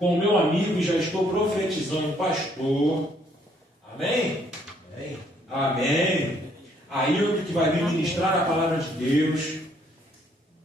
com o meu amigo e já estou profetizando, pastor. Amém? Amém. Amém. Ailton, que vai vir ministrar a palavra de Deus,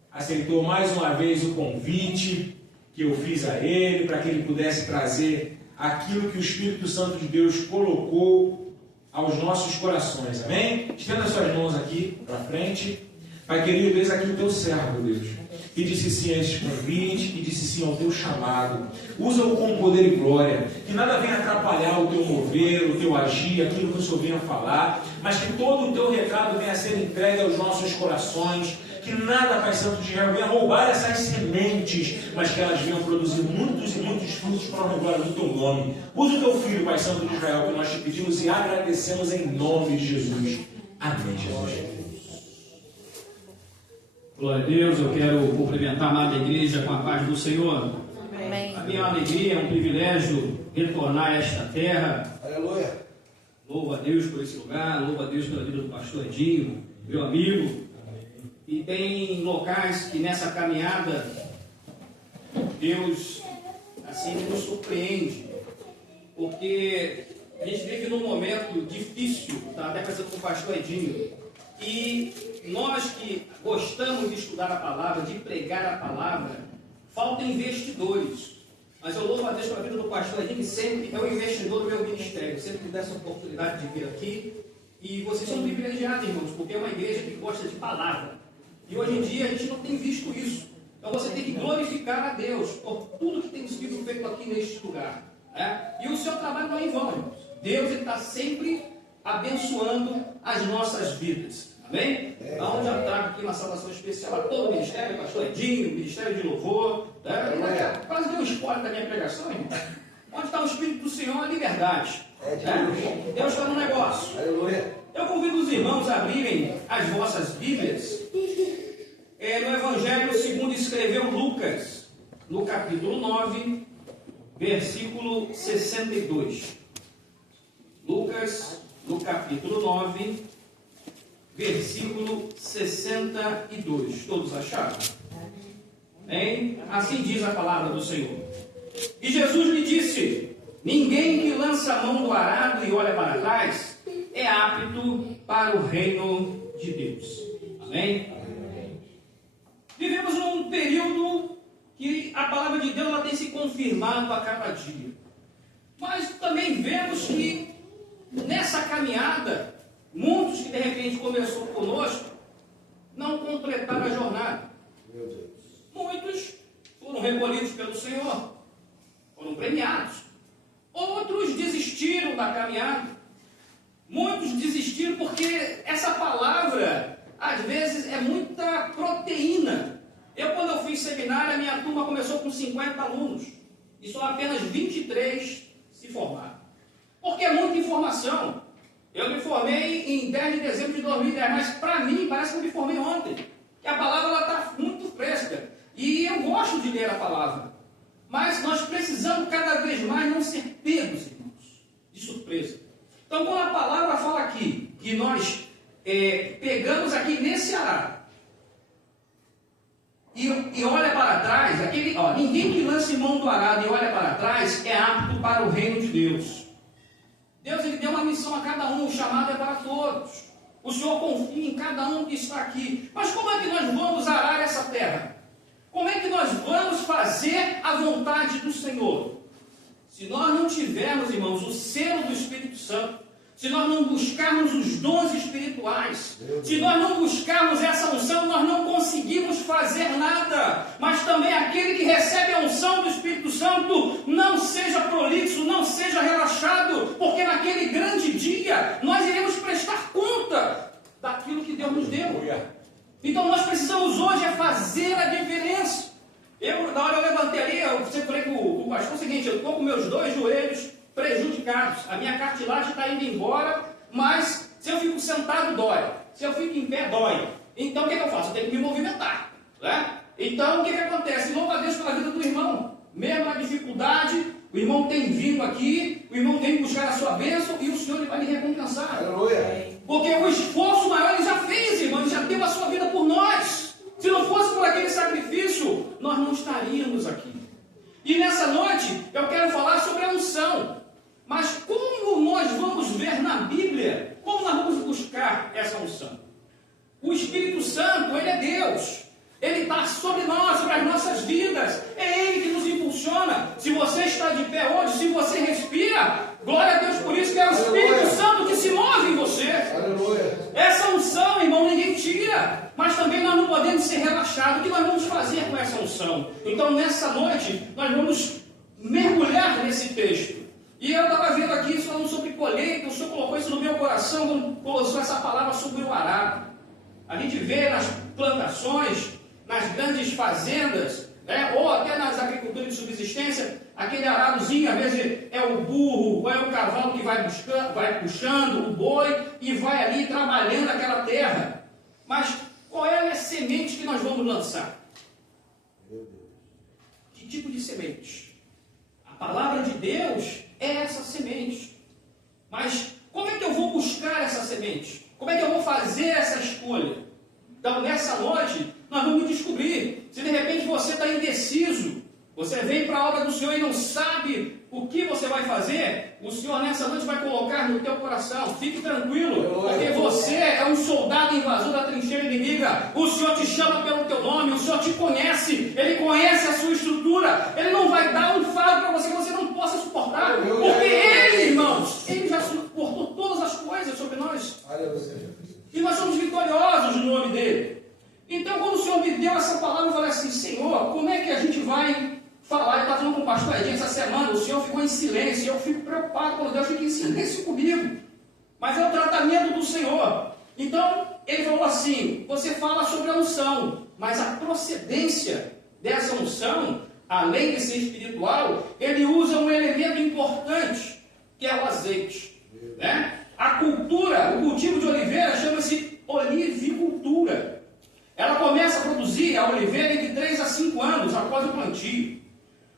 aceitou mais uma vez o convite que eu fiz a ele, para que ele pudesse trazer aquilo que o Espírito Santo de Deus colocou aos nossos corações. Amém? Estenda suas mãos aqui para frente. Pai querido, eis aqui o teu servo, Deus, que disse sim a este convite, que disse sim ao teu chamado. Usa-o com poder e glória, que nada venha atrapalhar o teu mover, o teu agir, aquilo que o Senhor venha falar, mas que todo o teu recado venha a ser entregue aos nossos corações, que nada, Pai Santo de Israel, venha roubar essas sementes, mas que elas venham produzir muitos e muitos frutos para a glória do teu nome. Usa o teu filho, Pai Santo de Israel, que nós te pedimos e agradecemos em nome de Jesus. Amém, Jesus. Glória a Deus, eu quero cumprimentar a amada igreja com a paz do Senhor. Amém. A minha é uma alegria, é um privilégio retornar a esta terra. Aleluia. Louvo a Deus por esse lugar, louvo a Deus pela vida do pastor Edinho, meu amigo. E tem locais que nessa caminhada Deus assim nos surpreende, porque a gente vive num momento difícil, tá? Até pensando com o pastor Edinho. E nós que gostamos de estudar a palavra, de pregar a palavra, faltam investidores. Mas eu louvo a Deus pela vida do pastor Edinho, sempre é o investidor do meu ministério. Sempre que der essa oportunidade de vir aqui. E vocês são privilegiados, irmãos, porque é uma igreja que gosta de palavra. E hoje em dia a gente não tem visto isso. Então você tem que glorificar a Deus por tudo que tem sido feito aqui neste lugar. Né? E o seu trabalho não é em vão, irmãos. Deus está sempre abençoando as nossas vidas. Amém? Então já trago aqui uma saudação especial a todo o ministério, pastor Edinho, ministério de louvor. Né? Quase deu um spoiler da minha pregação, irmão. Onde está o Espírito do Senhor, a liberdade. Né? Deus está no negócio. Eu convido os irmãos a abrirem as vossas Bíblias no Evangelho segundo escreveu Lucas, no capítulo 9, versículo 62. Lucas, no capítulo 9, versículo 62. Todos acharam? Amém? Assim diz a palavra do Senhor. E Jesus lhe disse: ninguém que lança a mão do arado e olha para trás é apto para o reino de Deus. Amém? Vivemos num período que a palavra de Deus ela tem se confirmado a cada dia. Mas também vemos que nessa caminhada, muitos que de repente começou conosco, não completaram a jornada. Muitos foram recolhidos pelo Senhor, foram premiados. Outros desistiram da caminhada. Muitos desistiram porque essa palavra, às vezes, é muita proteína. Quando eu fiz seminário, a minha turma começou com 50 alunos. E só apenas 23 se formaram. Porque é muita informação. Eu me formei em 10 de dezembro de 2010, mas para mim parece que eu me formei ontem. Que a palavra está muito fresca. E eu gosto de ler a palavra. Mas nós precisamos cada vez mais não ser pegos, irmãos, de surpresa. Então, quando a palavra fala aqui, que nós pegamos aqui nesse arado, e olha para trás, ninguém que lance mão do arado e olha para trás é apto para o reino de Deus. Deus ele deu uma missão a cada um, o chamado é para todos. O Senhor confia em cada um que está aqui. Mas como é que nós vamos arar essa terra? Como é que nós vamos fazer a vontade do Senhor? Se nós não tivermos, irmãos, o selo do Espírito Santo, se nós não buscarmos os dons espirituais, se nós não buscarmos essa unção, nós não conseguimos fazer nada. Mas também aquele que recebe a unção do Espírito Santo, não seja prolixo, não seja relaxado, porque naquele grande dia nós iremos prestar conta daquilo que Deus nos deu. Então nós precisamos hoje fazer a diferença. Na hora eu levantei ali, eu sempre falei com o pastor o seguinte: eu estou com meus 2 joelhos prejudicados, a minha cartilagem está indo embora, mas se eu fico sentado dói, se eu fico em pé dói. Então o que eu faço? Eu tenho que me movimentar, né? Então o que acontece? Louvo a Deus pela vida do irmão, mesmo na dificuldade, o irmão tem vindo aqui, o irmão tem buscar a sua bênção e o Senhor ele vai lhe recompensar. Aleluia. Porque o esforço maior ele já fez, irmão, ele já deu a sua vida por nós. Se não fosse por aquele sacrifício, nós não estaríamos aqui. E nessa noite eu quero falar sobre a unção. Mas como nós vamos ver na Bíblia, como nós vamos buscar essa unção? O Espírito Santo, ele é Deus. Ele está sobre nós, sobre as nossas vidas. É Ele que nos impulsiona. Se você está de pé hoje, se você respira, glória a Deus por isso, que é o Espírito Santo que se move em você. Aleluia. Essa unção, irmão, ninguém tira. Mas também nós não podemos ser relaxados. O que nós vamos fazer com essa unção? Então, nessa noite, nós vamos mergulhar nesse texto. E eu estava vendo aqui, falando sobre colheita. O Senhor colocou isso no meu coração, quando colocou essa palavra sobre o arado. A gente vê nas plantações, nas grandes fazendas, né, ou até nas agriculturas de subsistência, aquele aradozinho, às vezes é o burro, ou é o cavalo que vai puxando o boi e vai ali trabalhando aquela terra. Mas qual é a semente que nós vamos lançar? Que tipo de semente? A palavra de Deus é essa semente. Mas como é que eu vou buscar essa semente? Como é que eu vou fazer essa escolha? Então, nessa noite, nós vamos descobrir. Se de repente você está indeciso, você vem para a obra do Senhor e não sabe o que você vai fazer, o Senhor nessa noite vai colocar no teu coração. Fique tranquilo, porque você é um soldado invasor da trincheira inimiga. O Senhor te chama pelo teu nome, o Senhor te conhece, Ele conhece a sua estrutura. Ele não vai dar um fardo para você que você não possa suportar, porque Ele, irmãos, Ele já suportou todas as coisas sobre nós. E nós somos vitoriosos no nome dEle. Então, quando o Senhor me deu essa palavra, eu falei assim: Senhor, como é que a gente vai falar? Eu estava falando com o pastor Edinho essa semana, o Senhor ficou em silêncio, e eu fico preocupado quando Deus fica em silêncio comigo. Mas é o tratamento do Senhor. Então, ele falou assim: você fala sobre a unção, mas a procedência dessa unção, além de ser espiritual, ele usa um elemento importante, que é o azeite, né? A cultura, o cultivo de oliveira chama-se olivicultura. Ela começa a produzir a oliveira entre 3 a 5 anos após o plantio.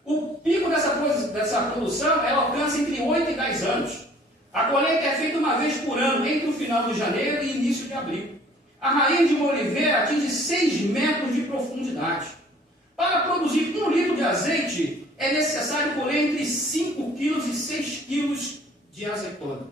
O pico dessa produção ela alcança entre 8 e 10 anos. A colheita é feita uma vez por ano, entre o final de janeiro e início de abril. A raiz de uma oliveira atinge 6 metros de profundidade. Para produzir 1 litro de azeite, é necessário colher entre 5 quilos e 6 quilos de azeitona.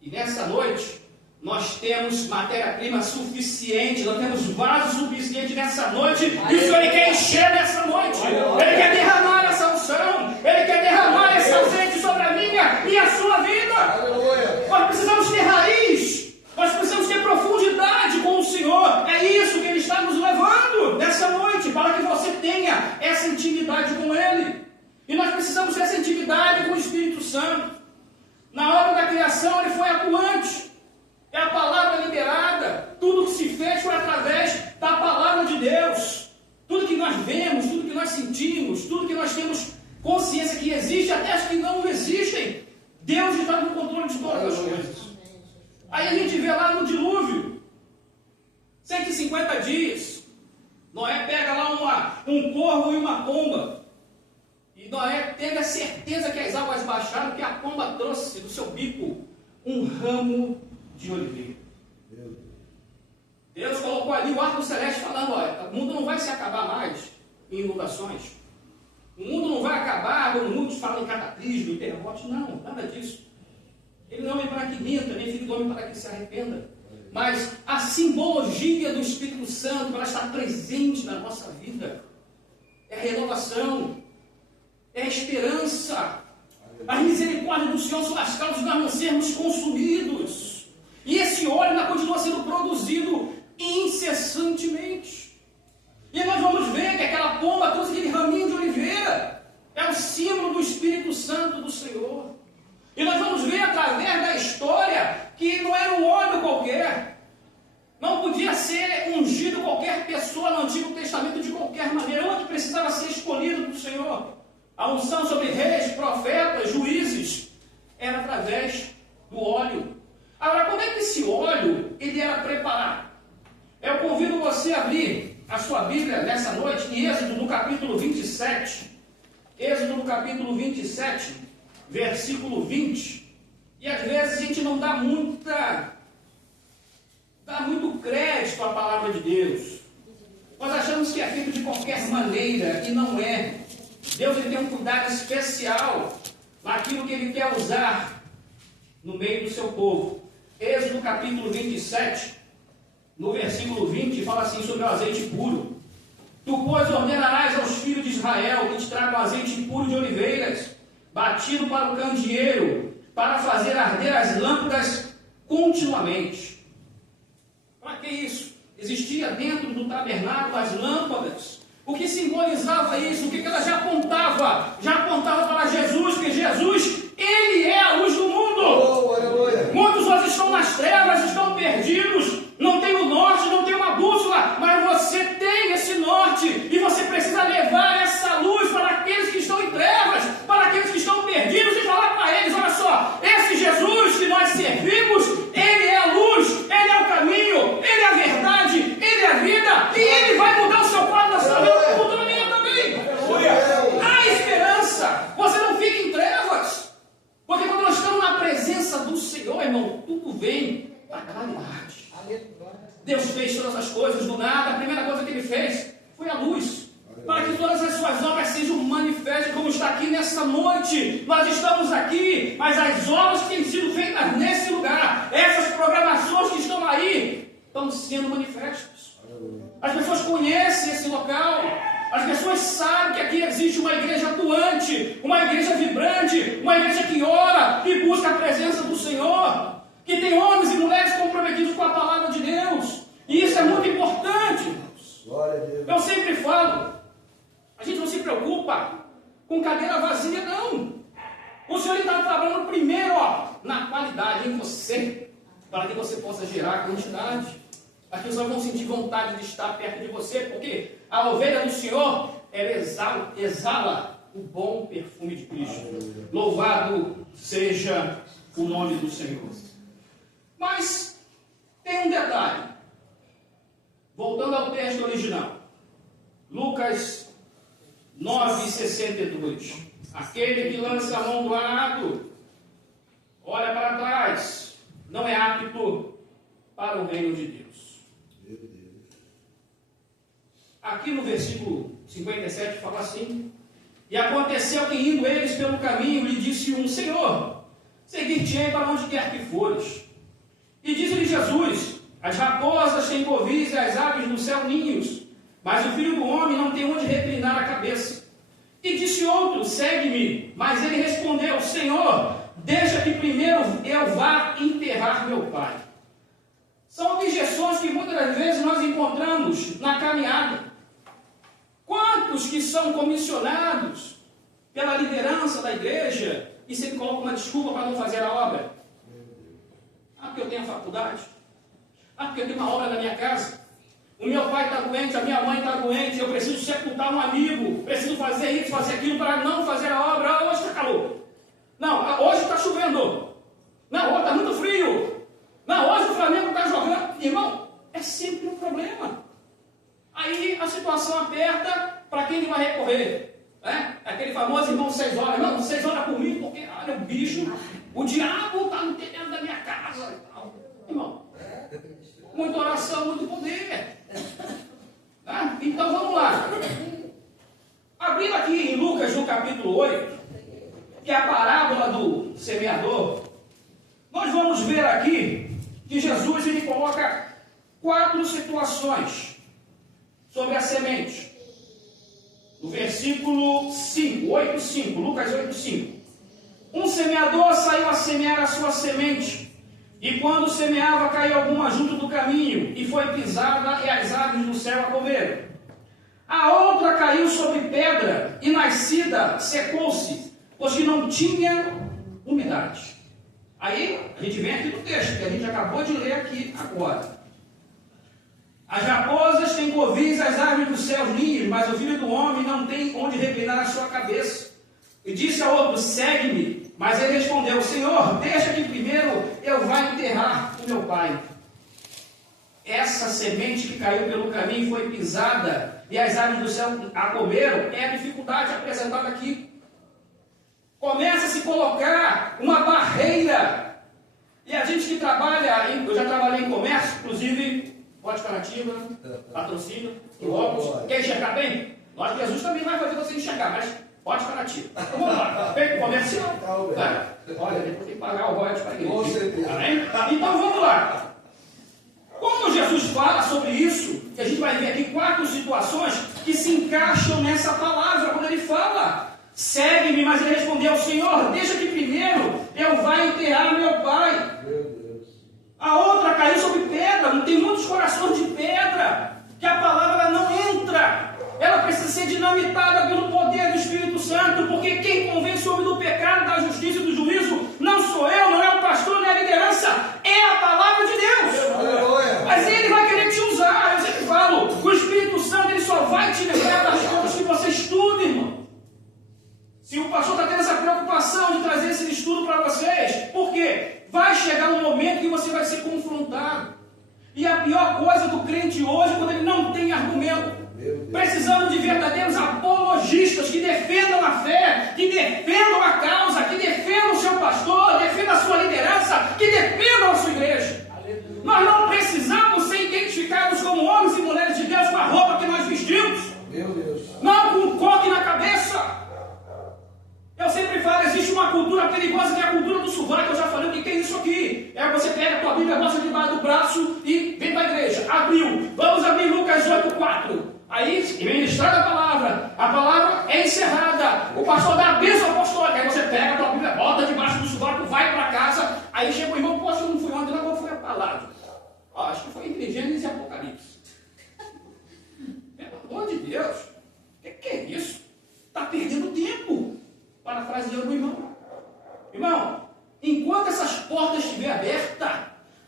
E nessa noite, nós temos matéria-prima suficiente, nós temos vaso suficiente nessa noite, e o Senhor Ele quer encher nessa noite, Ele quer derramar essa unção, Ele quer derramar esse azeite sobre a minha e a sua vida. Nós precisamos ter raiz, nós precisamos ter profundidade com o Senhor. É isso que Ele está nos levando nessa noite, para que você tenha essa intimidade com Ele. E nós precisamos ter essa intimidade com o Espírito Santo. Na obra da criação Ele foi atuante. É a palavra liberada. Tudo que se fez foi através da palavra de Deus. Tudo que nós vemos, tudo que nós sentimos, tudo que nós temos consciência que existe, até as que não existem, Deus está no controle de todas as coisas. Aí a gente vê lá no dilúvio, 150 dias, Noé pega lá um corvo e uma pomba. E Noé teve a certeza que as águas baixaram, que a pomba trouxe do seu bico um ramo de oliveira. Deus colocou ali o arco celeste falando: olha, o mundo não vai se acabar mais em inundações. O mundo não vai acabar quando muitos falam em cataclismo, em terremotos. Não, nada disso. Ele não é homem para que minta, nem filho do homem para que se arrependa. Mas a simbologia do Espírito Santo, para estar presente na nossa vida, é a renovação, é a esperança. As misericórdias do Senhor são as causas de nós não sermos consumidos. E esse óleo ainda continua sendo produzido incessantemente. E nós vamos ver que aquela pomba trouxe aquele raminho de oliveira. É o símbolo do Espírito Santo do Senhor. E nós vamos ver através da história que não era um óleo qualquer. Não podia ser ungido qualquer pessoa no Antigo Testamento de qualquer maneira. Onde precisava ser escolhido do Senhor. A unção sobre reis, profetas, juízes, era através do óleo. Agora, como é que esse óleo ele era preparado? Eu convido você a abrir a sua Bíblia nessa noite, em Êxodo no capítulo 27. Êxodo no capítulo 27, versículo 20. E às vezes a gente não dá muito crédito à palavra de Deus. Nós achamos que é feito de qualquer maneira, e não é. Deus ele tem um cuidado especial naquilo que Ele quer usar no meio do seu povo. Êxodo capítulo 27, no versículo 20, fala assim sobre o azeite puro. Tu, pois, ordenarás aos filhos de Israel que te tragam azeite puro de oliveiras, batido para o candeeiro, para fazer arder as lâmpadas continuamente. Para que isso? Existia dentro do tabernáculo as lâmpadas. O que simbolizava isso? O que ela já apontava? Já apontava para Jesus, que Jesus, Ele é a luz do mundo. Muitos hoje estão nas trevas, estão perdidos, não tem o norte, não tem uma bússola, mas você tem esse norte e você precisa levar essa luz para aqueles que estão em trevas, para aqueles que estão perdidos e falar para eles, olha só, esse Jesus que nós servimos, Ele é a luz, Ele é o caminho, Ele é a verdade, Ele é a vida e Ele vai mudar o seu quadro da sua vida, mudou a minha também. Há esperança, você não fica em trevas, porque quando nós estamos na presença do Senhor, irmão, tudo vem da claridade. Deus fez todas as coisas do nada, a primeira coisa que Ele fez foi a luz, para que todas as suas obras sejam manifestas, como está aqui nessa noite. Nós estamos aqui, mas as obras que têm sido feitas nesse lugar, essas programações que estão aí, estão sendo manifestas. As pessoas conhecem esse local, as pessoas sabem que aqui existe uma igreja atuante, uma igreja vibrante, uma igreja que ora, que busca a presença do Senhor, que tem homens e mulheres comprometidos com a palavra de Deus. E isso é muito importante, irmãos. Eu sempre falo, a gente não se preocupa com cadeira vazia, não. O Senhor está trabalhando primeiro, na qualidade em você, para que você possa gerar quantidade. As pessoas vão sentir vontade de estar perto de você, porque a ovelha do Senhor, ela exala o bom perfume de Cristo. Louvado seja o nome do Senhor. Mas tem um detalhe. Voltando ao texto original. Lucas 9,62. Aquele que lança a mão do arado, olha para trás, não é apto para o reino de Deus. Aqui no versículo 57 fala assim: e aconteceu que indo eles pelo caminho, lhe disse um: Senhor, seguir-te-ei para onde quer que fores. E disse-lhe Jesus: as raposas têm covis e as aves do céu ninhos, mas o filho do homem não tem onde reclinar a cabeça. E disse outro: segue-me. Mas ele respondeu: Senhor, deixa que primeiro eu vá enterrar meu pai. São objeções que muitas das vezes nós encontramos na caminhada. Quantos que são comissionados pela liderança da igreja e sempre colocam uma desculpa para não fazer a obra? Porque eu tenho a faculdade. Porque eu tenho uma obra na minha casa. O meu pai está doente, a minha mãe está doente, eu preciso sepultar um amigo, preciso fazer isso, fazer aquilo para não fazer a obra. Hoje está calor. Não, hoje está chovendo. Não, hoje está muito frio. Não, hoje o Flamengo está jogando. Irmão, é sempre um problema. Aí a situação aperta, para quem ele vai recorrer? Aquele famoso irmão 6 horas. Não, 6 horas por mim, porque olha, o bicho, o diabo está no telhado da minha casa. Irmão, muita oração, muito poder. Então vamos lá. Abrindo aqui em Lucas, no capítulo 8, que é a parábola do semeador, nós vamos ver aqui que Jesus ele coloca 4 situações sobre a semente. No versículo 5, 8:5, Lucas 8:5. Um semeador saiu a semear a sua semente, e quando semeava, caiu alguma junto do caminho, e foi pisada, e as aves do céu a comeram. A outra caiu sobre pedra, e nascida secou-se, pois que não tinha umidade. Aí, a gente vem aqui no texto, que a gente acabou de ler aqui agora. As raposas têm covis, as aves do céu ninhos, mas o filho do homem não tem onde reclinar a sua cabeça. E disse a outro: segue-me. Mas ele respondeu: Senhor, deixa que primeiro eu vá enterrar o meu pai. Essa semente que caiu pelo caminho foi pisada, e as aves do céu a comeram, é a dificuldade apresentada aqui. Começa a se colocar uma barreira. E a gente que trabalha, eu já trabalhei em comércio, inclusive, Ótica Nativa, patrocínio, óculos. Quer enxergar bem? Nós, Jesus também vai fazer você enxergar, mas Pode Paraty. Então vamos lá. Feito comercial. Tá? Olha, depois tem que pagar o royalties para a igreja. Com certeza. Amém? Então vamos lá. Quando Jesus fala sobre isso, que a gente vai ver aqui 4 situações que se encaixam nessa palavra, quando ele fala, segue-me, mas ele respondeu, Senhor, deixa que primeiro eu vá enterrar meu pai. Meu Deus. A outra caiu sobre pedra, não tem muitos corações de pedra, que a palavra não entra. Ela precisa ser dinamitada pelo poder do Espírito Santo, porque quem convence o homem do pecado, da justiça e do juízo, não sou eu, não é o pastor, não é a liderança, é a palavra de Deus. Aleluia. Mas ele vai querer te usar, eu sempre falo, o Espírito Santo ele só vai te lembrar das coisas que você estuda, irmão. Se o pastor está tendo essa preocupação de trazer esse estudo para vocês, por quê? Vai chegar um momento que você vai ser confrontado. E a pior coisa do crente hoje é quando ele não tem argumento. Precisamos de verdadeiros apologistas que defendam a fé, que defendam a causa, que defendam o seu pastor, defendam a sua liderança, que defendam a sua igreja. Nós não precisamos ser identificados como homens e mulheres de Deus com a roupa que nós vestimos. Meu Deus. Não com um coque na cabeça. Eu sempre falo, existe uma cultura perigosa que é a cultura do sovaco. Eu já falei o que é isso aqui. É você pega a tua Bíblia, bota debaixo do braço e vem para a igreja. Abriu. Vamos abrir Lucas 8:4. Aí, ministrada a palavra é encerrada. O pastor dá a bênção apostólica. Aí você pega a tua Bíblia, bota debaixo do sovaco, vai para casa. Aí chega o irmão, poxa, não fui ontem, não, qual foi a palavra? Acho que foi entre Gênesis e Apocalipse. Pelo amor de Deus, o que é isso? Está perdendo tempo. Parafraseando o irmão. Irmão, enquanto essas portas estiverem abertas,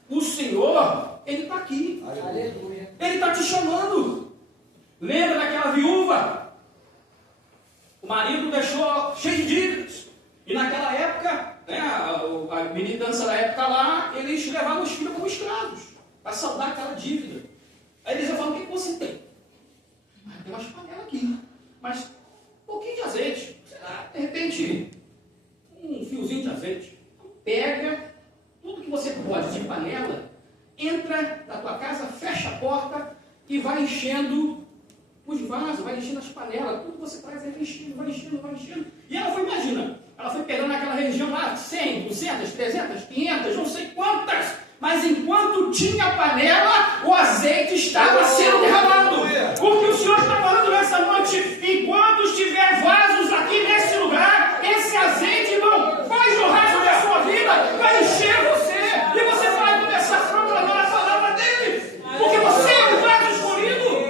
o Senhor, Ele está aqui. Aleluia. Ele está te chamando. Lembra daquela viúva? O marido deixou cheio de dívidas. E naquela época, né, a militância da época lá, eles levavam os filhos como escravos, para saldar aquela dívida. Aí eles iam falar, o que você tem? Tem umas panelas aqui, mas um pouquinho de azeite, sei lá, de repente, um fiozinho de azeite. Pega tudo que você pode de panela, entra na tua casa, fecha a porta e vai enchendo os vasos, vai enchendo as panelas, tudo que você traz vai enchendo, vai enchendo, vai enchendo. E ela foi, imagina, ela foi pegando naquela região lá, 100, 200, 300, 500, não sei quantas, mas enquanto tinha panela, o azeite estava sendo derramado. O que o Senhor está falando nessa noite, enquanto estiver vasos aqui nesse lugar, esse azeite, irmão, vai jorrar sobre a sua vida, vai encher você, e você vai começar a proclamar a palavra dele, porque você é o vaso escolhido.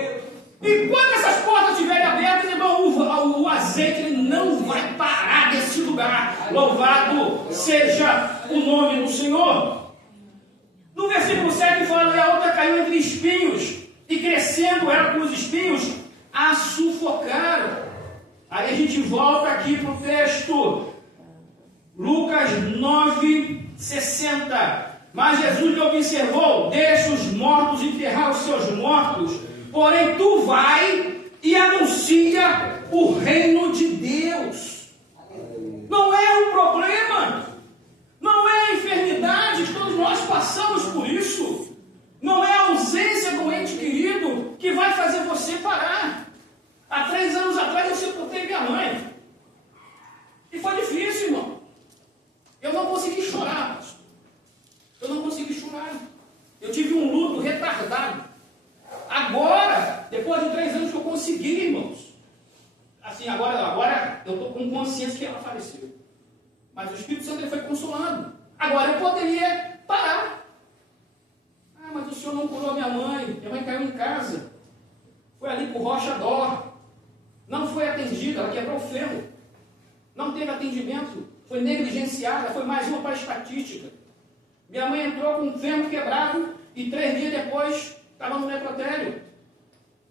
Enquanto essas portas estiverem abertas, irmão, o azeite ele não vai parar desse lugar. Louvado seja o nome do Senhor. No versículo 7 fala, e a outra caiu entre espinhos, e crescendo ela com os espinhos, a sufocaram. Aí a gente volta aqui para o texto, Lucas 9:60. Mas Jesus lhe observou, deixa os mortos enterrar os seus mortos, porém tu vai e anuncia o reino de Deus. Não é um problema, não é a enfermidade, todos nós passamos por isso. Não é a ausência do ente querido que vai fazer você parar. Há 3 anos atrás eu sepultei minha mãe. E foi difícil, irmão. Eu não consegui chorar. Eu não consegui chorar. Eu tive um luto retardado. Agora, depois de 3 anos que eu consegui, irmãos. Assim, agora eu estou com consciência que ela faleceu. Mas o Espírito Santo ele foi consolando. Agora eu poderia parar. Ah, mas o Senhor não curou minha mãe caiu em casa. Foi ali por Rocha Dó. Não foi atendida, ela quebrou o ferro. Não teve atendimento. Foi negligenciada, foi mais uma para a estatística. Minha mãe entrou com um ferro quebrado e 3 dias depois estava no necrotério.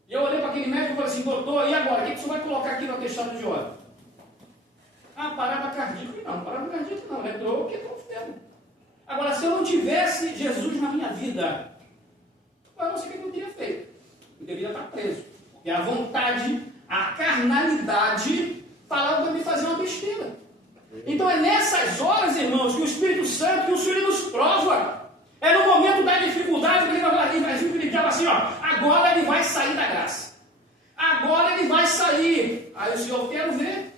E eu olhei para aquele médico e falei assim, doutor, e agora? O que você vai colocar aqui no atestado de óbito? Ah, parada cardíaca. Não, parada cardíaca não. Ela entrou, quebrou o ferro. Agora, se eu não tivesse Jesus na minha vida, eu não sei o que eu teria feito. Eu deveria estar preso. Porque a vontade, a carnalidade, falava para me fazer uma besteira. Então é nessas horas, irmãos, que o Espírito Santo, que o Senhor nos prova. É no momento da dificuldade que ele fala assim, ó, agora ele vai sair da graça. Agora ele vai sair. Aí o Senhor, eu quero ver.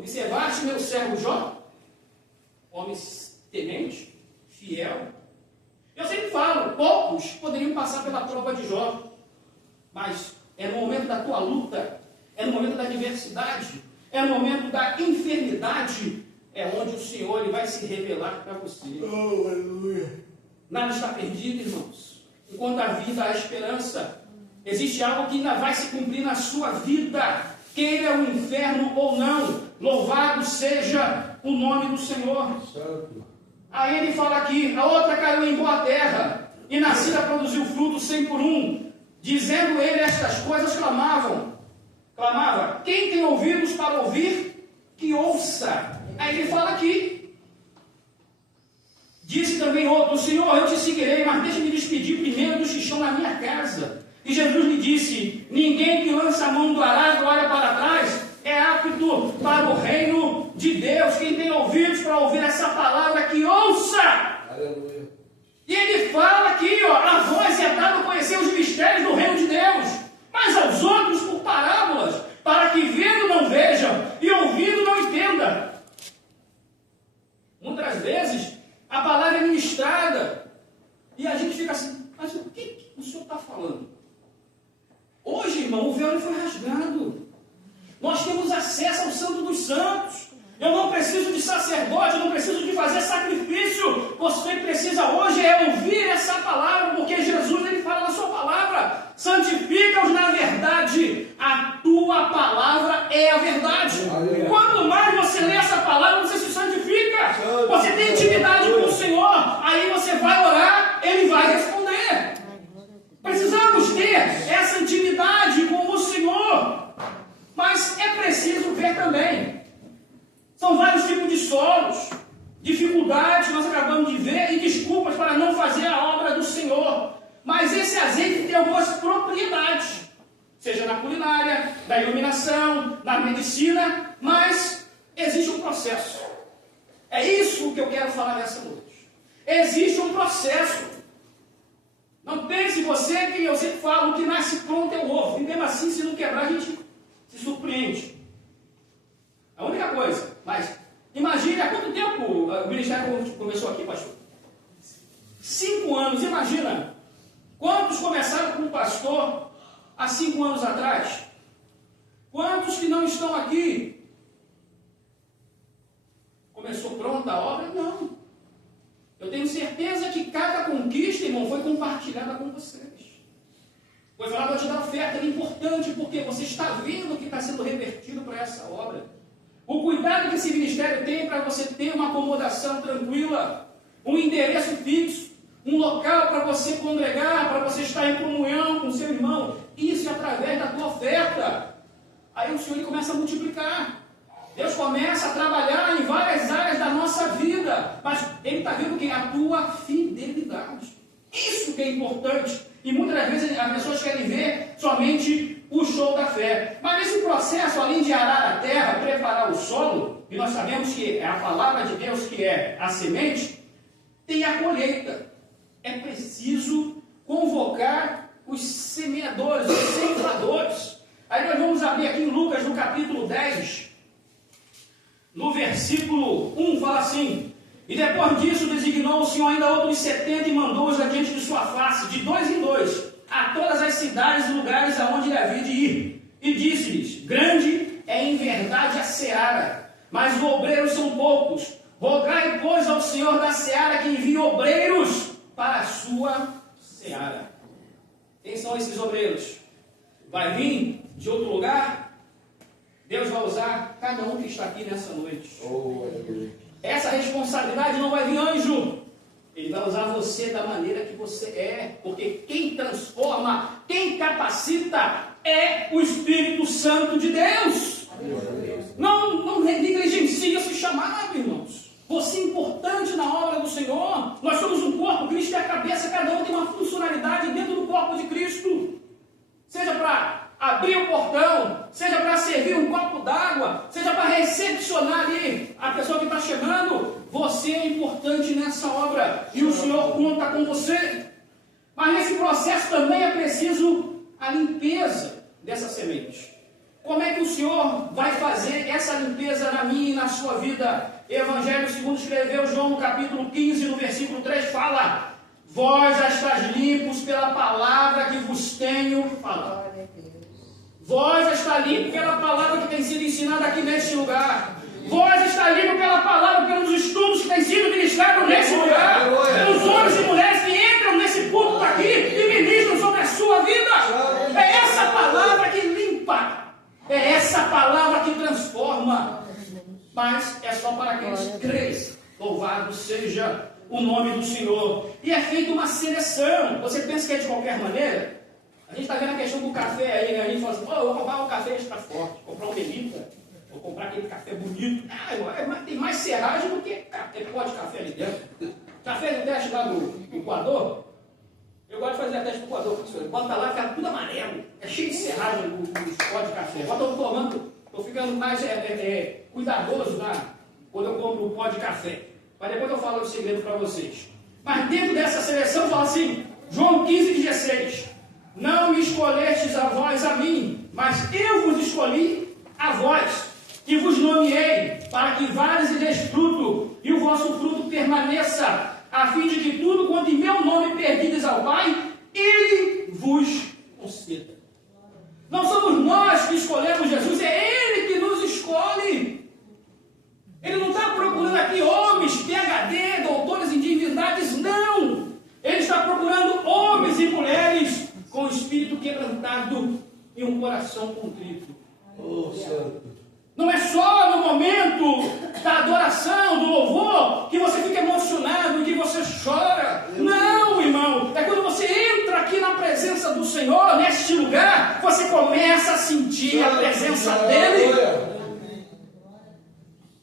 Observaste meu servo Jó, homem temente, fiel. Eu sempre falo, poucos poderiam passar pela prova de Jó, mas é no momento da tua luta, é no momento da adversidade, é no momento da enfermidade, é onde o Senhor ele vai se revelar para você. Oh, aleluia. Nada está perdido, irmãos. Enquanto há vida, há esperança. Existe algo que ainda vai se cumprir na sua vida, queira o inferno ou não. Louvado seja o nome do Senhor. Aí ele fala aqui, a outra caiu em boa terra, e nascida produziu fruto 100 por 1. Dizendo ele estas coisas, clamava, quem tem ouvidos para ouvir, que ouça. Aí ele fala aqui, disse também outro, Senhor, eu te seguirei, mas deixa-me despedir primeiro dos que estão na minha casa. E Jesus lhe disse, ninguém que lança a mão do arado olha para trás, é apto para o reino de Deus. Quem tem ouvidos para ouvir essa palavra, que ouça. Aleluia. E ele fala aqui, ó, a voz é dada a conhecer os mistérios do reino de Deus, mas aos outros por parábolas, para que vendo não vejam e ouvindo não entendam. Muitas vezes a palavra é ministrada e a gente fica assim, mas o que o senhor está falando? Hoje, irmão, o véu foi rasgado. Nós temos acesso ao Santo dos Santos. Eu não preciso de sacerdote, eu não preciso de fazer sacrifício. Você precisa hoje ouvir essa palavra, porque Jesus ele fala na sua palavra, santifica-os na verdade. A tua palavra é a verdade. Aleluia. Quanto mais você lê essa palavra, você se santifica. Você tem intimidade com o Senhor. Aí você vai orar, Ele vai responder. Precisamos ter essa intimidade com o Senhor. Mas é preciso ver também. São vários tipos de solos, dificuldades que nós acabamos de ver e desculpas para não fazer a obra do Senhor. Mas esse azeite tem algumas propriedades, seja na culinária, na iluminação, na medicina, mas existe um processo. É isso que eu quero falar nessa noite. Existe um processo. Não pense você que eu sempre falo, o que nasce pronto é o ovo. E mesmo assim, se não quebrar, a gente se surpreende. A única coisa, mas imagine há quanto tempo o ministério começou aqui, pastor? 5 anos, imagina. Quantos começaram como pastor há 5 anos atrás? Quantos que não estão aqui? Começou pronta a obra? Não. Eu tenho certeza que cada conquista, irmão, foi compartilhada com vocês. Foi falado de dar oferta, é importante, porque você está vendo o que está sendo revertido para essa obra. O cuidado que esse ministério tem para você ter uma acomodação tranquila, um endereço fixo, um local para você congregar, para você estar em comunhão com o seu irmão. Isso é através da tua oferta. Aí o Senhor ele começa a multiplicar. Deus começa a trabalhar em várias áreas da nossa vida, mas Ele está vendo que a tua fidelidade. Isso que é importante. E muitas das vezes as pessoas querem ver somente o show da fé. Mas nesse processo, além de arar a terra, preparar o solo, e nós sabemos que é a palavra de Deus que é a semente, tem a colheita. É preciso convocar os semeadores, os ceifadores. Aí nós vamos abrir aqui em Lucas, no capítulo 10, no versículo 1, fala assim: e depois disso designou o Senhor ainda outros 70 e mandou-os adiante de sua face, de 2 em 2, a todas as cidades e lugares aonde ele havia de ir. E disse-lhes: grande é em verdade a seara, mas os obreiros são poucos. Rogai, pois, ao Senhor da seara que envie obreiros para a sua seara. Quem são esses obreiros? Vai vir de outro lugar? Deus vai usar cada um que está aqui nessa noite. Essa responsabilidade não vai vir anjo. Ele vai usar você da maneira que você é. Porque quem transforma, quem capacita é o Espírito Santo de Deus. Não negligencie esse chamado, irmãos. Você é importante na obra do Senhor. Nós somos um corpo, Cristo é a cabeça, cada um tem uma funcionalidade dentro do corpo de Cristo. Seja para abrir o portão, seja para servir um copo d'água, seja para recepcionar ali a pessoa que está chegando. Você é importante nessa obra e o Senhor conta com você. Mas nesse processo também é preciso a limpeza dessa semente. Como é que o Senhor vai fazer essa limpeza na minha e na sua vida? Evangelho segundo escreveu João no capítulo 15, no versículo 3, fala: vós já estáis limpos pela palavra que vos tenho falado. Vós já está limpo pela palavra que tem sido ensinada aqui neste lugar. Vós está limpo pela palavra, pelos estudos que têm sido ministrados nesse lugar. Pelos homens e mulheres que entram nesse púlpito aqui e ministram sobre a sua vida. É essa palavra que limpa. É essa palavra que transforma. Mas é só para aqueles que creem. Louvado seja o nome do Senhor. E é feita uma seleção. Você pensa que é de qualquer maneira? A gente está vendo a questão do café aí, né? A gente fala assim, eu vou comprar um café extra forte, comprar um Melita, vou comprar aquele café bonito. Tem mais serragem do que pó de café ali dentro. Já fez o teste lá no coador? Eu gosto de fazer a teste do coador, professor. Bota lá, fica tudo amarelo. É cheio de serragem o pó de café. Agora estou ficando mais cuidadoso quando eu compro o pó de café. Mas depois eu falo o segredo para vocês. Mas dentro dessa seleção fala assim, João 15:16. Não me escolhestes a vós a mim, mas eu vos escolhi a vós, que vos nomeei, para que vades e deis fruto, e o vosso fruto permaneça, a fim de que tudo quanto em meu nome perdides ao Pai, Ele vos conceda. Não somos nós que escolhemos Jesus, é Ele que nos escolhe. Ele não está procurando aqui homens, PhD, doutores em divindades, não. Ele está procurando homens e mulheres com o espírito quebrantado e um coração contrito. Não é só no momento da adoração, do louvor, que você fica emocionado, que você chora. Não, irmão. É quando você entra aqui na presença do Senhor, neste lugar, você começa a sentir a presença dEle.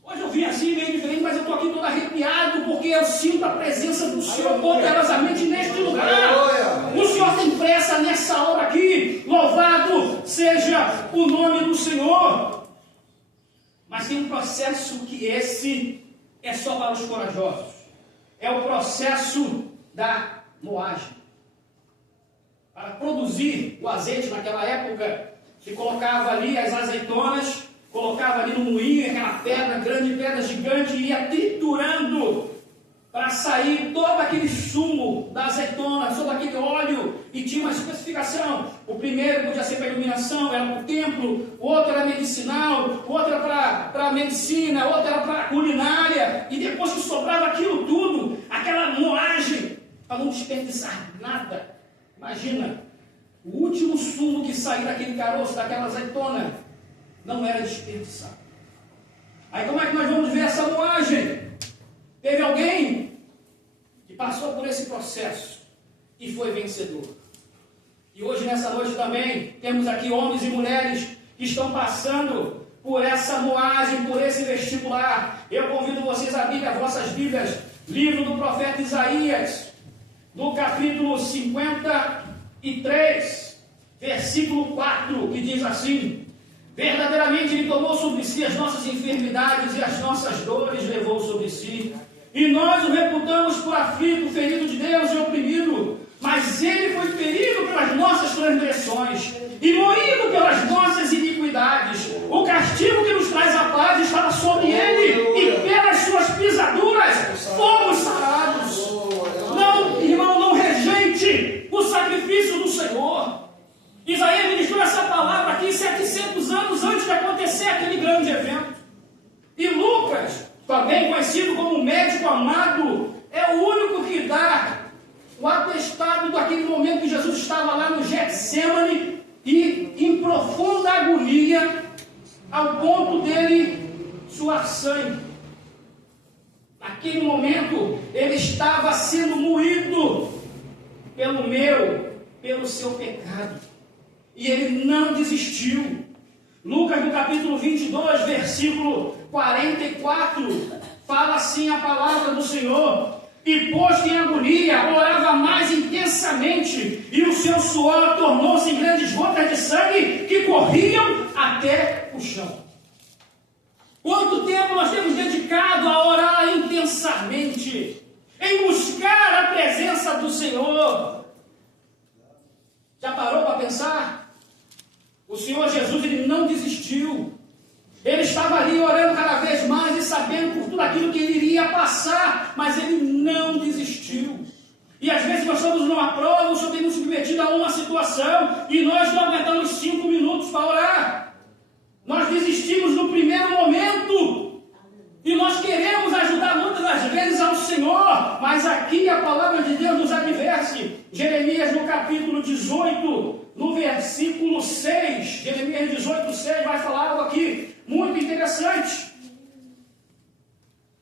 Hoje eu vim assim, meio diferente, mas eu estou aqui todo arrepiado, porque eu sinto a presença do Senhor poderosamente neste lugar. O Senhor tem pressa nessa hora aqui. Louvado seja o nome do Senhor. Mas tem um processo que esse é só para os corajosos. É o processo da moagem. Para produzir o azeite naquela época, se colocava ali as azeitonas, colocava ali no moinho aquela pedra, grande pedra gigante, e ia triturando para sair todo aquele sumo da azeitona, todo aquele óleo, e tinha uma especificação. O primeiro podia ser para iluminação, era para o templo, o outro era medicinal, o outro era para medicina, o outro era para culinária, e depois que sobrava aquilo tudo, aquela moagem, para não desperdiçar nada. Imagina, o último sumo que sair daquele caroço, daquela azeitona, não era desperdiçado. Aí como é que nós vamos ver essa moagem? Teve alguém que passou por esse processo e foi vencedor. E hoje, nessa noite também, temos aqui homens e mulheres que estão passando por essa moagem, por esse vestibular. Eu convido vocês a abrir as vossas Bíblias, livro do profeta Isaías, no capítulo 53, versículo 4, que diz assim: verdadeiramente Ele tomou sobre si as nossas enfermidades e as nossas dores levou sobre si. E nós o reputamos por aflito, ferido de Deus e oprimido. Mas Ele foi ferido pelas nossas transgressões e moído pelas nossas iniquidades. O castigo que nos traz a paz estava sobre Ele, e pelas suas pisaduras fomos sarados. Não, irmão, não rejeite o sacrifício do Senhor. Isaías ministrou essa palavra aqui 700 anos antes de acontecer aquele grande evento. E Lucas, também conhecido como médico amado, é o único que dá o atestado daquele momento que Jesus estava lá no Getsêmani e em profunda agonia, ao ponto dele suar sangue. Naquele momento, ele estava sendo moído pelo seu pecado. E ele não desistiu. Lucas, no capítulo 22, versículo 44, fala assim a palavra do Senhor: e posto em agonia, orava mais intensamente, e o seu suor tornou-se em grandes gotas de sangue que corriam até o chão. Quanto tempo nós temos dedicado a orar intensamente, em buscar a presença do Senhor? Já parou para pensar? O O Senhor Jesus, ele não desistiu. Ele estava ali orando cada vez mais e sabendo por tudo aquilo que ele iria passar, mas ele não desistiu. E às vezes nós estamos numa prova, nós temos submetido a uma situação e nós não aguentamos 5 minutos para orar. Nós desistimos no primeiro momento e nós queremos ajudar muitas das vezes ao Senhor, mas aqui a palavra de Deus nos adverte. Jeremias no capítulo 18, no versículo 6, Jeremias 18, 6 vai falar algo aqui muito interessante.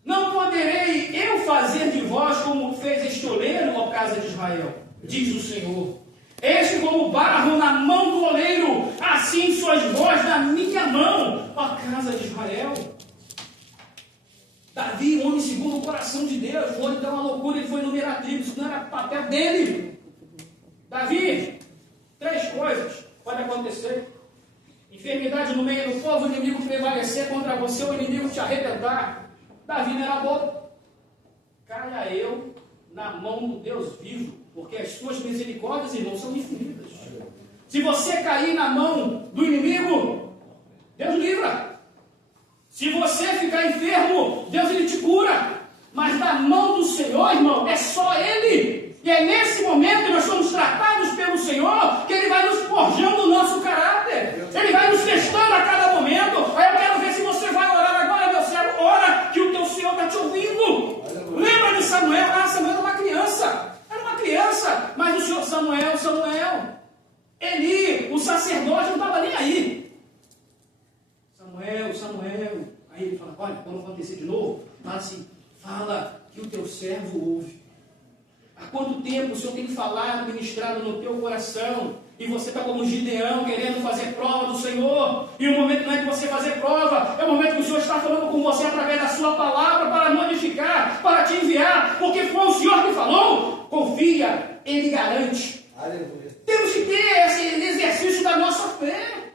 Não poderei eu fazer de vós como fez este oleiro, ó casa de Israel, diz o Senhor. Este como barro na mão do oleiro, assim sois vós na minha mão, ó casa de Israel. Davi, homem segundo o coração de Deus, foi então uma loucura, ele foi numerar tribos, isso não era papel dele. Davi, 3 coisas podem acontecer. Enfermidade no meio do povo, o inimigo prevalecer contra você, o inimigo te arrebentar. Davi não era bobo. Caia eu na mão do Deus vivo, porque as suas misericórdias, irmãos, são infinitas. Se você cair na mão do inimigo, Deus livra. Se você ficar enfermo, Deus ele te cura. Mas na mão do Senhor, irmão, é só Ele. E é nesse momento que nós somos tratados pelo Senhor, que Ele vai nos forjando o nosso caráter. Ele vai nos testando a cada momento. Aí eu quero ver se você vai orar agora, meu servo. Ora que o teu Senhor está te ouvindo. Lembra de Samuel? Ah, Samuel era uma criança. Era uma criança. Mas o Senhor Samuel. Eli, o sacerdote, não estava nem aí. Samuel. Aí ele fala, olha, quando acontecer de novo, fala assim, fala que o teu servo ouve. Há quanto tempo o Senhor tem falado, ministrado no teu coração, e você está como Gideão, querendo fazer prova do Senhor, e o momento não é de você fazer prova, é o momento que o Senhor está falando com você através da sua palavra, para modificar, para te enviar, porque foi o Senhor que falou, confia, Ele garante. Aleluia. Temos que ter esse exercício da nossa fé,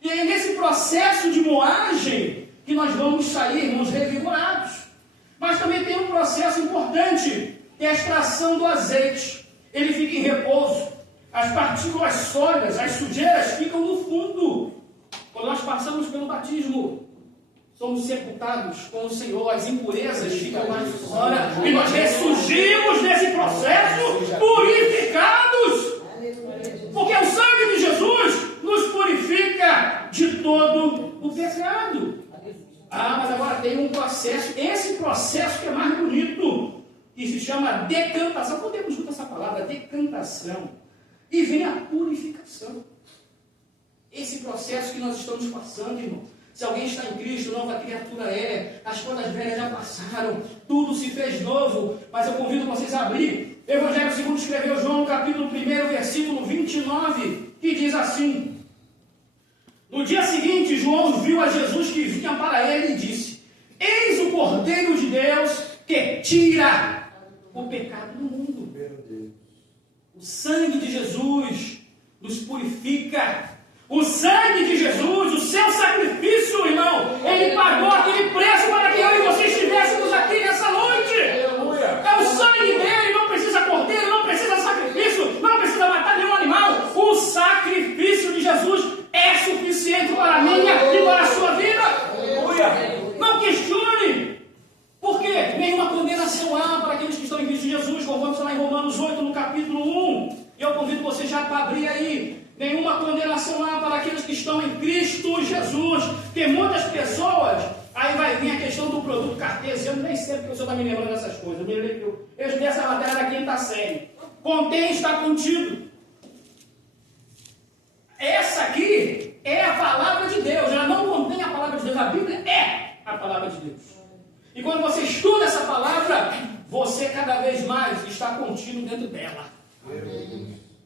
e é nesse processo de moagem que nós vamos sair, irmãos, revigorados. Mas também tem um processo importante, que é a extração do azeite. Ele fica em repouso. As partículas sólidas, as sujeiras ficam no fundo. Quando nós passamos pelo batismo, somos sepultados com o Senhor, as impurezas ficam lá de fora. E nós ressurgimos nesse processo purificados. Porque o sangue de Jesus nos purifica de todo o pecado. Ah, mas agora tem um processo, esse processo que é mais bonito, que se chama decantação. Quando eu escuto essa palavra, decantação, e vem a purificação. Esse processo que nós estamos passando, irmão. Se alguém está em Cristo, nova criatura é, as coisas velhas já passaram, tudo se fez novo. Mas eu convido vocês a abrir Evangelho segundo escreveu João, capítulo 1, versículo 29, que diz assim: no dia seguinte, João viu a Jesus que vinha para ele e disse: eis o Cordeiro de Deus que tira o pecado do mundo. O sangue de Jesus nos purifica. O sangue de Jesus, o seu sacrifício, irmão, ele pagou aquele preço para que eu e você estivéssemos aqui nessa noite. É o sangue dele, não precisa cordeiro, não precisa sacrifício, não precisa matar nenhum animal. O sacrifício de Jesus é suficiente para a minha e para a sua vida. Não questione. Por quê? Nenhuma condenação há para aqueles que estão em Cristo Jesus, como vamos lá em Romanos 8, no capítulo 1. E eu convido você já para abrir aí. Nenhuma condenação há para aqueles que estão em Cristo Jesus. Porque muitas pessoas, aí vai vir a questão do produto cartesiano, nem sei porque o senhor está me lembrando dessas coisas. Eu estudei essa matéria da quinta série. Contém, está contido. Essa aqui é a palavra de Deus. Ela não contém a palavra de Deus. A Bíblia é a palavra de Deus. E quando você estuda essa palavra, você cada vez mais está contido dentro dela.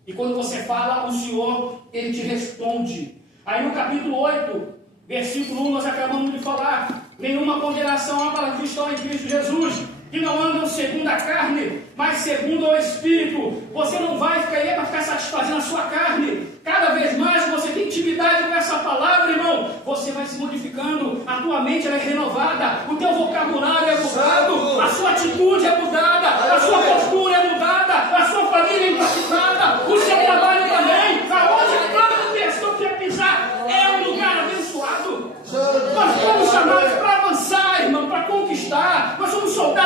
E quando você fala, o Senhor, Ele te responde. Aí no capítulo 8, versículo 1, nós acabamos de falar: nenhuma condenação há para os que estão em Cristo Jesus, que não andam segundo a carne, mas segundo o Espírito. Você não vai ficar aí para ficar satisfazendo a sua carne. Cada vez mais que você tem intimidade com essa palavra, irmão, você vai se modificando, a tua mente ela é renovada, o teu vocabulário é mudado, a sua atitude é mudada, a sua postura é mudada, a sua família é impactada, o seu trabalho também. Aonde cada pessoa quer pisar,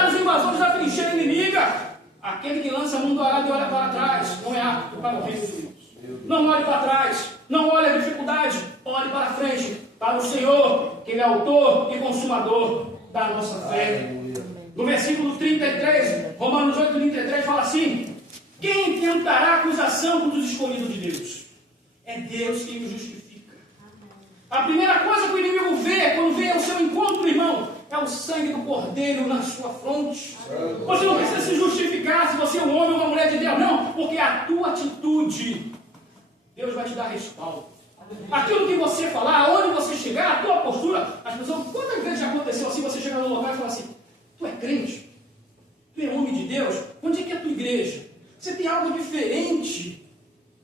para os invasores da trincheira inimiga. Aquele que lança a mão do arado e olha para trás, não é apto para o reino dos céus. Não olhe para trás, não olhe a dificuldade, olhe para frente, para o Senhor, que Ele é autor e consumador da nossa fé. No versículo 33, Romanos 8, 33, fala assim: quem tentará acusação contra os escolhidos de Deus? É Deus quem os justifica. A primeira coisa que o inimigo vê, quando vê o seu encontro, irmão, é o sangue do cordeiro na sua fronte. Você não precisa se justificar se você é um homem ou uma mulher de Deus, não, porque a tua atitude, Deus vai te dar respaldo. Aquilo que você falar, aonde você chegar, a tua postura, as pessoas, quantas vezes já aconteceu assim, você chega num local e fala assim: tu é crente? Tu é homem de Deus? Onde é que é a tua igreja? Você tem algo diferente?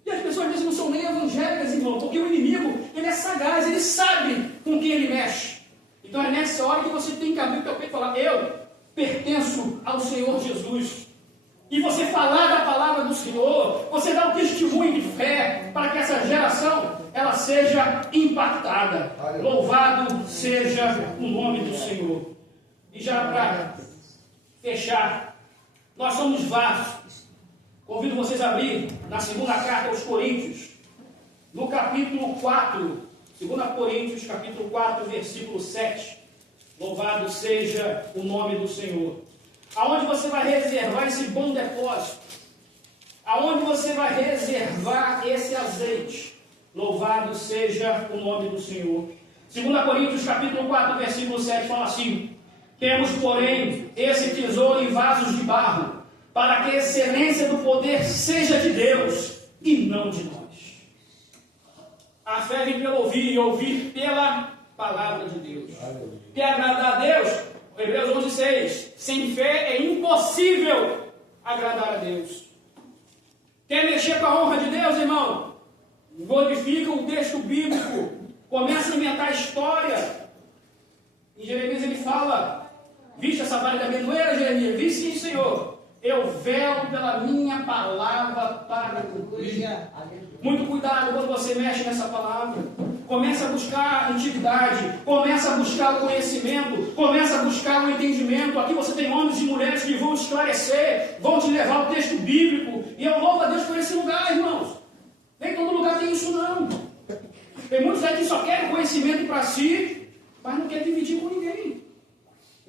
E as pessoas às vezes não são nem evangélicas, irmão, porque o inimigo, ele é sagaz, ele sabe com quem ele mexe. Então é nessa hora que você tem que abrir o teu peito e falar: eu pertenço ao Senhor Jesus. E você falar da palavra do Senhor, você dá um testemunho de fé, para que essa geração, ela seja impactada. Louvado seja o nome do Senhor. E já para fechar, nós somos vasos. Convido vocês a abrir na segunda carta aos Coríntios, no capítulo 4, 2 Coríntios, capítulo 4, versículo 7. Louvado seja o nome do Senhor. Aonde você vai reservar esse bom depósito? Aonde você vai reservar esse azeite? Louvado seja o nome do Senhor. 2 Coríntios, capítulo 4, versículo 7, fala assim: temos, porém, esse tesouro em vasos de barro, para que a excelência do poder seja de Deus e não de nós. A fé vem pelo ouvir e ouvir pela palavra de Deus. Quer agradar a Deus? Hebreus 11:6. Sem fé é impossível agradar a Deus. Quer mexer com a honra de Deus, irmão? Glorifica o texto bíblico. Começa a inventar história. Em Jeremias ele fala: viste essa vara da amendoeira, Jeremias? Vi sim, Senhor. Eu velo pela minha palavra para cumprir. Muito cuidado quando você mexe nessa palavra. Começa a buscar intimidade, começa a buscar o conhecimento, começa a buscar o entendimento. Aqui você tem homens e mulheres que vão te esclarecer, vão te levar ao texto bíblico. E eu louvo a Deus por esse lugar, irmãos. Nem todo lugar tem isso, não. Tem muitos aí que só querem conhecimento para si, mas não quer dividir com ninguém.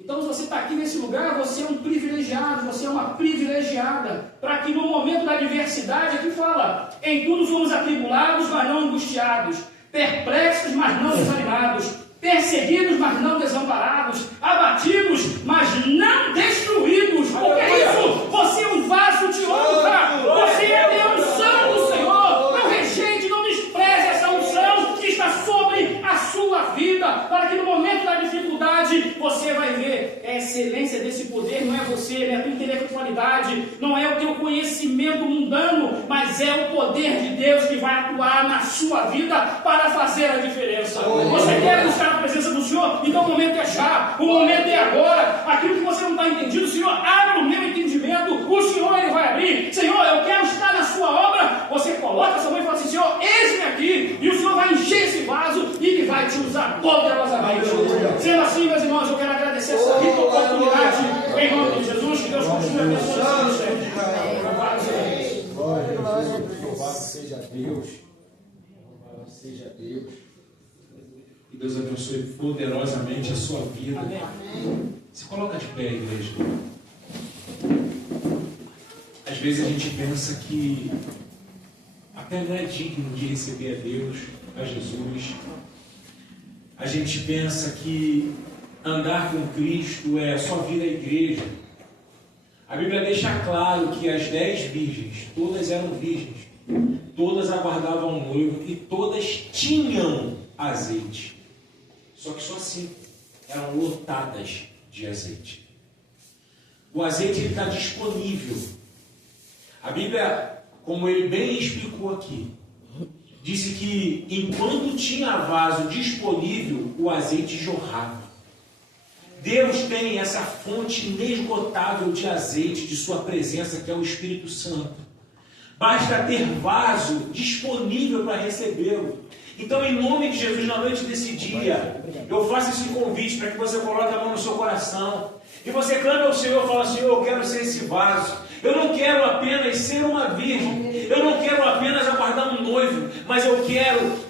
Então, se você está aqui nesse lugar, você é um privilegiado, você é uma privilegiada, para que no momento da adversidade, aqui fala: em tudo somos atribulados, mas não angustiados, perplexos, mas não desanimados, perseguidos, mas não desamparados, abatidos, mas não destruídos. O que é isso? Você é um vaso de honra, você é a unção do Senhor. Não rejeite, não despreze essa unção que está sobre a sua vida, para que no momento da dificuldade você vai ver a excelência desse poder. Não é você, não é a tua intelectualidade, não é o teu conhecimento mundano, mas é o poder de Deus que vai atuar na sua vida para fazer a diferença. Você quer buscar a presença do Senhor? Então o momento é já, o momento é agora. Aquilo que você não está entendendo, o Senhor abre o meu entendimento, o Senhor ele vai abrir. Senhor, eu quero estar na sua obra. Você coloca a sua mão e fala assim: Senhor, eis-me aqui, e o Senhor vai encher esse vaso e ele vai te usar poderosamente. Sendo assim, meus irmãos, eu quero agradecer essa rica oportunidade em nome de Jesus. Que Deus continue abençoando sempre. Louvado seja Deus. Louvado seja Deus. Que Deus abençoe poderosamente a sua vida. Amém. Se coloca de pé, igreja. Às vezes a gente pensa que até não é digno de receber a Deus, a Jesus. A gente pensa que andar com Cristo é só vir à igreja. A Bíblia deixa claro que as 10 virgens, todas eram virgens, todas aguardavam o noivo e todas tinham azeite. Só que só assim, eram lotadas de azeite. O azeite está disponível. A Bíblia, como ele bem explicou aqui, disse que enquanto tinha vaso disponível, o azeite jorrava. Deus tem essa fonte inesgotável de azeite, de sua presença, que é o Espírito Santo. Basta ter vaso disponível para recebê-lo. Então, em nome de Jesus, na noite desse dia, eu faço esse convite para que você coloque a mão no seu coração e você clame ao Senhor, fala: Senhor, eu quero ser esse vaso. Eu não quero apenas ser uma virgem, eu não quero apenas aguardar um noivo, mas eu não quero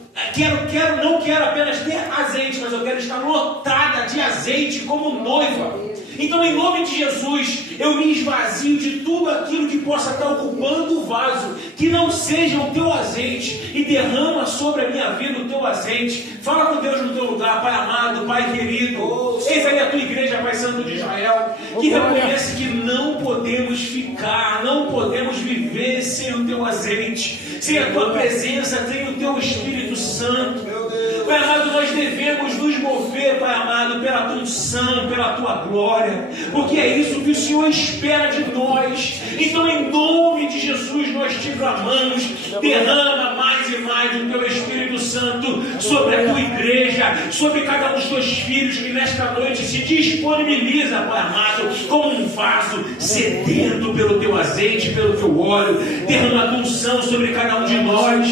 apenas ter azeite, mas eu quero estar lotada de azeite como noiva. Então, em nome de Jesus, eu me esvazio de tudo aquilo que possa estar ocupando o vaso, que não seja o teu azeite, e derrama sobre a minha vida o teu azeite. Fala com Deus no teu lugar, Pai amado, Pai querido. Eis aí a tua igreja, Pai Santo de Israel, que reconhece que não podemos ficar, não podemos viver sem o teu azeite, sem a tua presença, sem o teu Espírito Santo. Pai amado, nós devemos nos mover, Pai amado, pela tua unção, pela tua glória, porque é isso que o Senhor espera de nós. Então, em nome de Jesus, nós te clamamos: derrama mais e mais o teu Espírito Santo sobre a tua igreja, sobre cada um dos teus filhos que nesta noite se disponibiliza, Pai amado, como um vaso sedento pelo teu azeite, pelo teu óleo. Derrama a tua unção sobre cada um de nós,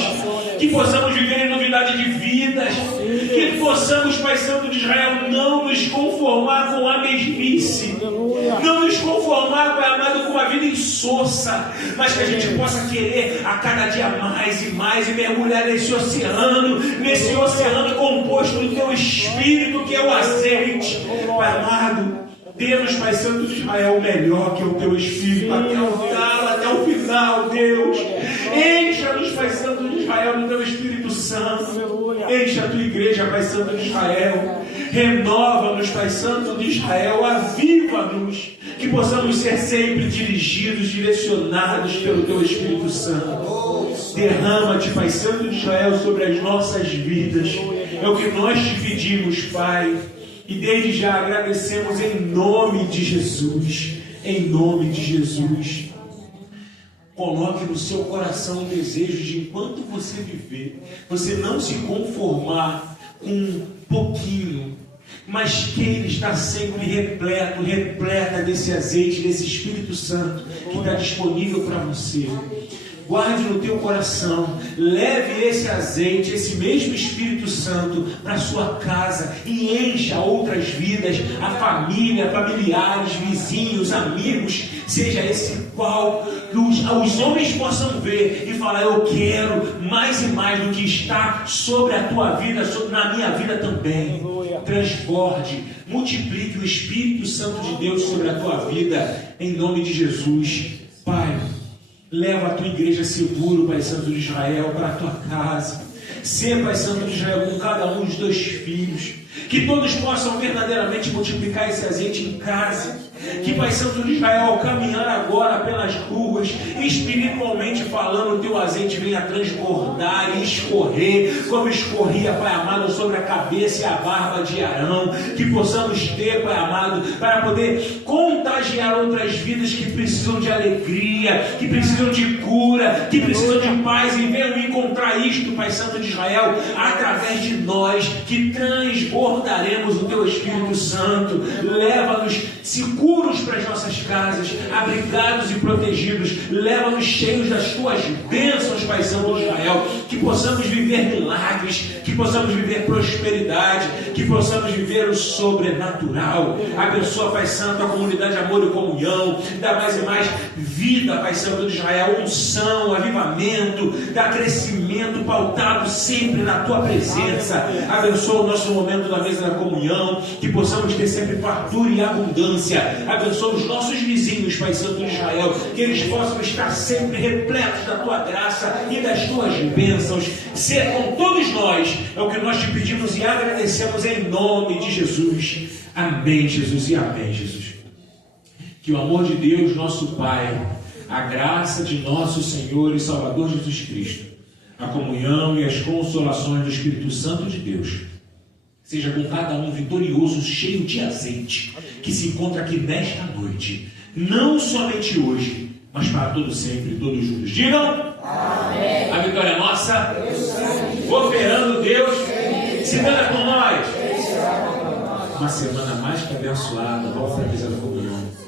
que possamos viver em novidade de vidas, que possamos, Pai Santo de Israel, não nos conformar com a mesmice, não nos conformar, Pai amado, com uma vida insossa, mas que a gente possa querer a cada dia mais e mais, e mergulhar nesse oceano composto do teu Espírito, que é o azeite. Pai amado, dê-nos, Pai Santo de Israel, o melhor, que é o teu Espírito, até o final, Deus. Encha-nos, Pai Santo de Israel, do teu Espírito Santo. Encha a tua igreja, Pai Santo de Israel. Renova-nos, Pai Santo de Israel. Aviva-nos, que possamos ser sempre dirigidos, direcionados pelo teu Espírito Santo. Derrama-te, Pai Santo de Israel, sobre as nossas vidas. É o que nós te pedimos, Pai. E desde já agradecemos em nome de Jesus. Em nome de Jesus. Coloque no seu coração o desejo de, enquanto você viver, você não se conformar com um pouquinho, mas queira estar sempre repleta desse azeite, desse Espírito Santo que está disponível para você. Guarde no teu coração, leve esse azeite, esse mesmo Espírito Santo para a sua casa e encha outras vidas, a família, familiares, vizinhos, amigos, seja esse qual os homens possam ver e falar: eu quero mais e mais do que está sobre a tua vida, na minha vida também. Transborde, multiplique o Espírito Santo de Deus sobre a tua vida, em nome de Jesus. Pai, leva a tua igreja seguro, Pai Santo de Israel, para a tua casa. Ser, Pai Santo de Israel, com cada um dos teus filhos. Que todos possam verdadeiramente multiplicar esse azeite em casa. Que, Pai Santo de Israel, ao caminhar agora pelas ruas, espiritualmente falando, o teu azeite venha transbordar e escorrer, como escorria, Pai amado, sobre a cabeça e a barba de Arão. Que possamos ter, Pai amado, para poder contagiar outras vidas que precisam de alegria, que precisam de cura, que precisam de paz, e venham encontrar isto, Pai Santo de Israel, através de nós, que transbordaremos o teu Espírito Santo. Leva-nos seguros para as nossas casas, abrigados e protegidos. Leva-nos cheios das tuas bênçãos, Pai Santo de Israel. Que possamos viver milagres, que possamos viver prosperidade, que possamos viver o sobrenatural. Abençoa, Pai Santo, a comunidade Amor e Comunhão. Dá mais e mais vida, Pai Santo de Israel, unção, avivamento, dá crescimento pautado sempre na tua presença. Abençoa o nosso momento da mesa da comunhão, que possamos ter sempre fartura e abundância. Abençoa os nossos vizinhos, Pai Santo de Israel, que eles possam estar sempre repletos da tua graça e das tuas bênçãos. Ser com todos nós, é o que nós te pedimos e agradecemos em nome de Jesus. Amém, Jesus, e amém, Jesus. Que o amor de Deus, nosso Pai, a graça de nosso Senhor e Salvador Jesus Cristo, a comunhão e as consolações do Espírito Santo de Deus, seja com cada um vitorioso, cheio de azeite, que se encontra aqui nesta noite, não somente hoje, mas para todo sempre, todos juntos. Digam: amém. A vitória é nossa, operando Deus, se dando com nós. Uma semana mais que abençoada. Vamos para a mesa da comunhão.